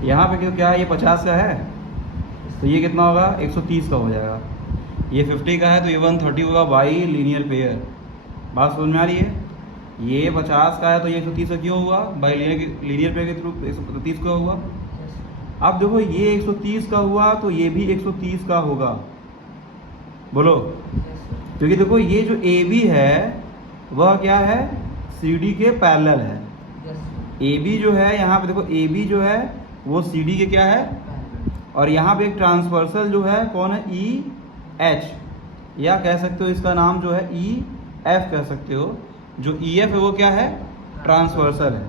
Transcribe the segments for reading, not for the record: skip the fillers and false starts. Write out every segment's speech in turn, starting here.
यहाँ पे क्यों क्या है, ये 50 का है तो ये कितना होगा 130 का हो जाएगा। ये 50 का है तो ये 130 होगा बाई लीनियर पेयर। बात समझ में आ रही है? ये 50 का है तो ये 130 का क्यों हुआ, बाई लीनियर पेयर के थ्रू 130 का हुआ। अब देखो ये 130 का हुआ तो ये भी 130 का होगा, बोलो। क्योंकि देखो ये जो ए बी है वह क्या है, सी डी के पैरेलल है। ए बी जो है यहाँ पे देखो, ए बी जो है वो सी डी के क्या है, और यहाँ पे एक ट्रांसवर्सल जो है कौन है, ई एच, या कह सकते हो इसका नाम जो है ई एफ कह सकते हो। जो ई एफ है वो क्या है, ट्रांसवर्सल है।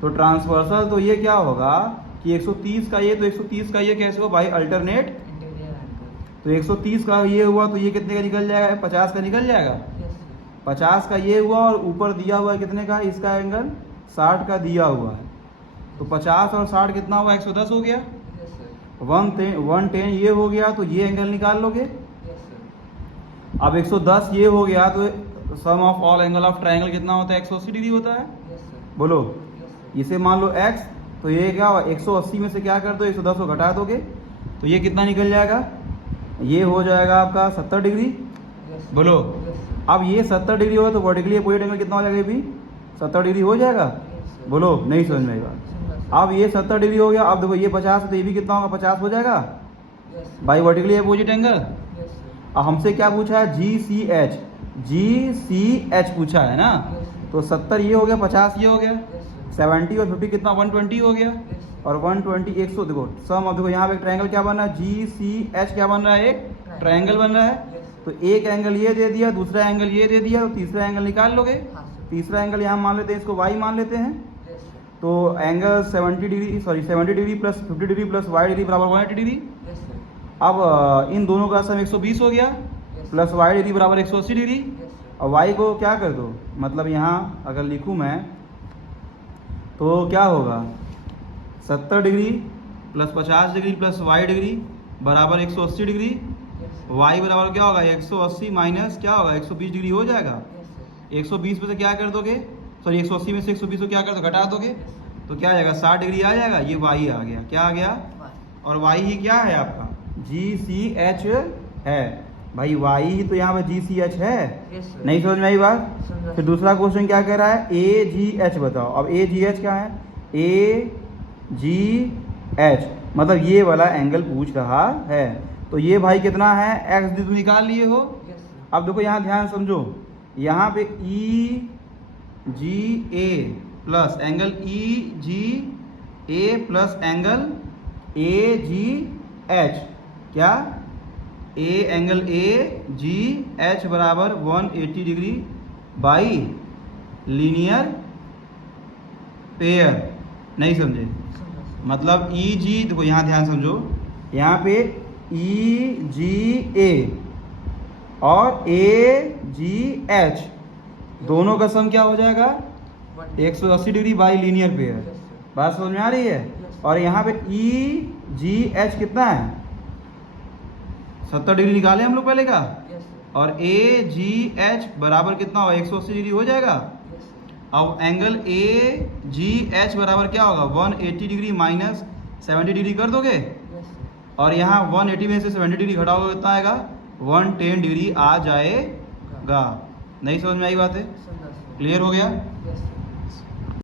तो ट्रांसवर्सल तो ये क्या होगा कि 130 का ये तो 130 का ये कैसे हो भाई, अल्टरनेट। तो 130 का ये हुआ तो ये कितने का निकल जाएगा, 50 का निकल जाएगा। 50 का ये हुआ और ऊपर दिया हुआ है कितने का, इसका एंगल 60 का दिया हुआ है। तो 50 और 60 कितना हुआ, 110 हो गया। 110 ये हो गया तो ये एंगल निकाल लोगे। अब 110 ये हो गया तो sum of all angle of triangle कितना होता है, 180 डिग्री होता है। बोलो, इसे मान लो x, तो ये क्या हुआ 180 में से क्या कर दो, 110 को घटा दोगे तो ये कितना निकल जाएगा, ये हो जाएगा आपका 70 डिग्री। बोलो, अब ये 70 डिग्री होगा तो वर्टिकली अपोजिट एंगल कितना हो जाएगा, ये भी 70 डिग्री हो जाएगा। बोलो, नहीं समझ में आएगा। अब ये 70 डिग्री हो गया। अब देखो ये 50 है तो ये भी कितना होगा, 50 हो जाएगा बाई वर्टिकली अपोजिट एंगल। अब हमसे क्या पूछा है, जी सी एच पूछा है ना। तो 70 ये हो गया, 50 ये हो गया, 70 और 50 कितना 120 हो गया। और 120 100 देखो सम, अब देखो यहाँ पे एक ट्रायंगल क्या बन रहा है, जी सी एच क्या बन रहा है, एक ट्रायंगल बन रहा है। तो एक एंगल ये दे दिया, दूसरा एंगल ये दे दिया, तो तीसरा एंगल निकाल लोगे। तीसरा एंगल यहाँ मान लेते हैं, इसको y मान लेते हैं। तो angle 70 degree plus 50 degree plus y degree बराबर 180 डिग्री। अब इन दोनों का सम 120 हो गया, प्लस y डिग्री बराबर 180 डिग्री। और y को क्या कर दो, मतलब यहाँ अगर लिखूँ मैं तो क्या होगा, 70 degree plus 50 degree plus y degree बराबर 180 डिग्री। y बराबर क्या होगा, 180 माइनस क्या होगा, 120 डिग्री हो जाएगा। 120 में से क्या कर दोगे, सॉरी 180 में से 120 को क्या कर दो, घटा दोगे तो क्या आ जाएगा, 60 डिग्री आ जाएगा। ये y आ गया, क्या आ गया, और y ही क्या है आपका, जी सी एच है भाई। y ही तो यहाँ पे जी सी एच है। नहीं समझ में आई बात। फिर दूसरा क्वेश्चन क्या कह रहा है, ए जी एच बताओ। अब ए जी एच क्या है, ए जी एच मतलब ये वाला एंगल पूछ रहा है। तो ये भाई कितना है, एक्स डी तुम निकाल लिए हो। अब देखो यहाँ ध्यान समझो, यहाँ पे E G A plus angle E G A plus angle A G H, क्या A angle A G H बराबर 180 डिग्री बाई लीनियर पेयर। नहीं समझे, मतलब ई जी, देखो यहाँ ध्यान समझो, यहाँ पे ई जी ए और ए जी एच दोनों का सम क्या हो जाएगा, 180 डिग्री बाई लीनियर पेयर। बात समझ में आ रही है। और यहाँ पे ई जी एच कितना है, 70 डिग्री निकाले हम लोग पहले का। और ए जी एच बराबर कितना होगा, 180 डिग्री हो जाएगा। अब एंगल ए जी एच बराबर क्या होगा, 180 डिग्री माइनस 70 डिग्री कर दोगे। और यहाँ 180 में से 70 डिग्री घटाओगे कितना आएगा, 110 डिग्री आ जाएगा। नहीं समझ में आई बात है, क्लियर हो गया।